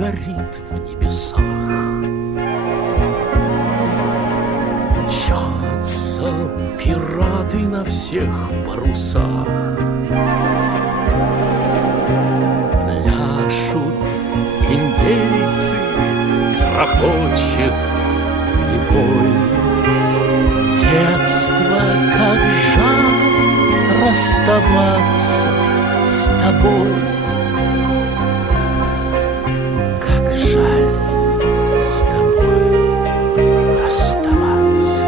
горит в небесах. Мчатся пираты на всех парусах, пляшут индейцы, грохочет прибой. Детство, как жаль расставаться с тобой. Как жаль с тобой расставаться.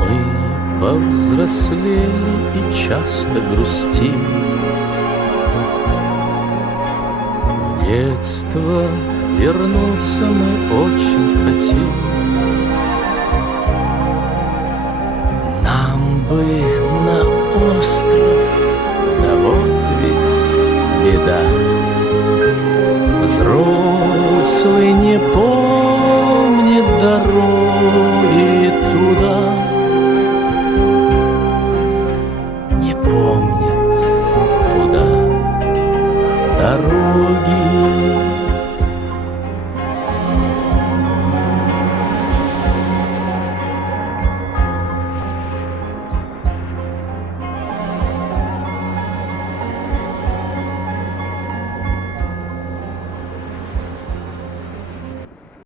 Мы повзрослели и часто грустим. В детство вернуться мы очень хотим.